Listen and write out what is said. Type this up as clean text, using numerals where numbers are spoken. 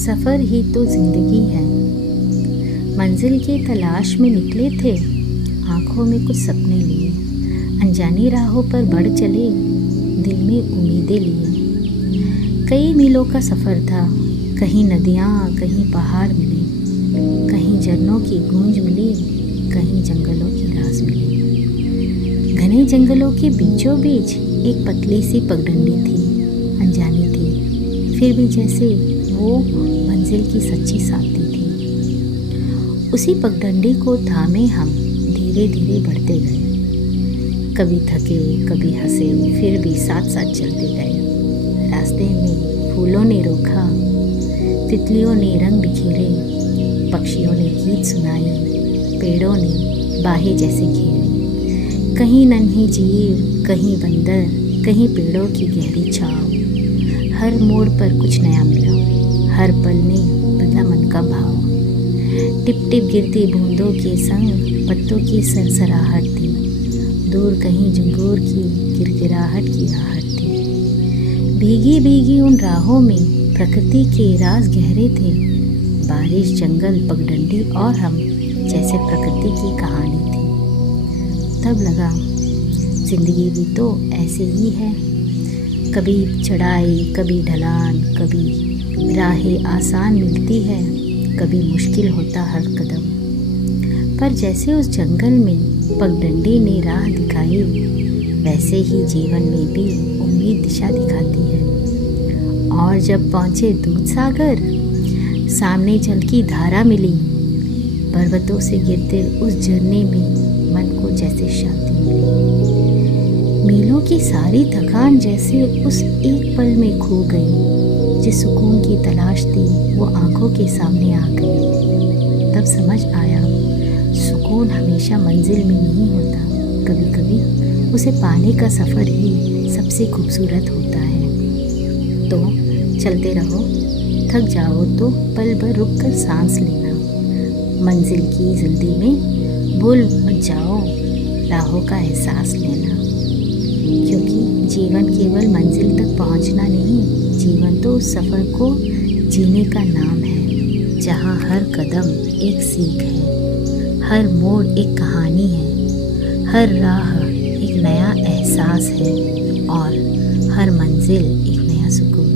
सफ़र ही तो ज़िंदगी है। मंजिल की तलाश में निकले थे, आँखों में कुछ सपने लिए, अनजानी राहों पर बढ़ चले, दिल में उम्मीदें लिए। कई मीलों का सफ़र था, कहीं नदियाँ, कहीं पहाड़ मिले, कहीं झरनों की गूंज मिली, कहीं जंगलों की राज मिली। घने जंगलों के बीचों बीच एक पतली सी पगडंडी थी, अनजानी थी, फिर भी जैसे वो मंजिल की सच्ची साथी थी। उसी पगडंडी को थामे हम धीरे धीरे बढ़ते गए, कभी थके कभी हंसे, फिर भी साथ साथ चलते गए। रास्ते में फूलों ने रोका, तितलियों ने रंग बिखेरे, पक्षियों ने गीत सुनाए, पेड़ों ने बाहें जैसे घेरे। कहीं नन्ही जीव, कहीं बंदर, कहीं पेड़ों की गहरी छाँव। हर मोड़ पर कुछ नया मिला, हर पल में बदला मन का भाव। टिप टिप गिरती बूंदों के संग पत्तों की सरसराहट थी, दूर कहीं झंगूर की गिरगिराहट की आहट थी। भीगी भीगी उन राहों में प्रकृति के राज गहरे थे। बारिश, जंगल, पगडंडी और हम जैसे प्रकृति की कहानी थी। तब लगा जिंदगी भी तो ऐसे ही है, कभी चढ़ाई, कभी ढलान, कभी राहें आसान मिलती है, कभी मुश्किल होता हर कदम। पर जैसे उस जंगल में पगडंडी ने राह दिखाई, वैसे ही जीवन में भी उम्मीद दिशा दिखाती है। और जब पहुँचे दूध सागर, सामने जल की धारा मिली, पर्वतों से गिरते उस झरने में मन को जैसे शांति मिली। मीलों की सारी थकान जैसे उस एक पल में खो गई, जिस सुकून की तलाश थी वो आंखों के सामने आ गई। तब समझ आया, सुकून हमेशा मंजिल में नहीं होता, कभी कभी उसे पाने का सफ़र ही सबसे खूबसूरत होता है। तो चलते रहो, थक जाओ तो पल भर रुक कर सांस लेना। मंजिल की जल्दी में भूल मत जाओ राहों का एहसास लेना, क्योंकि जीवन केवल मंजिल तक पहुंचना नहीं, जीवन तो उस सफ़र को जीने का नाम है, जहां हर कदम एक सीख है, हर मोड़ एक कहानी है, हर राह एक नया एहसास है और हर मंजिल एक नया सुकून।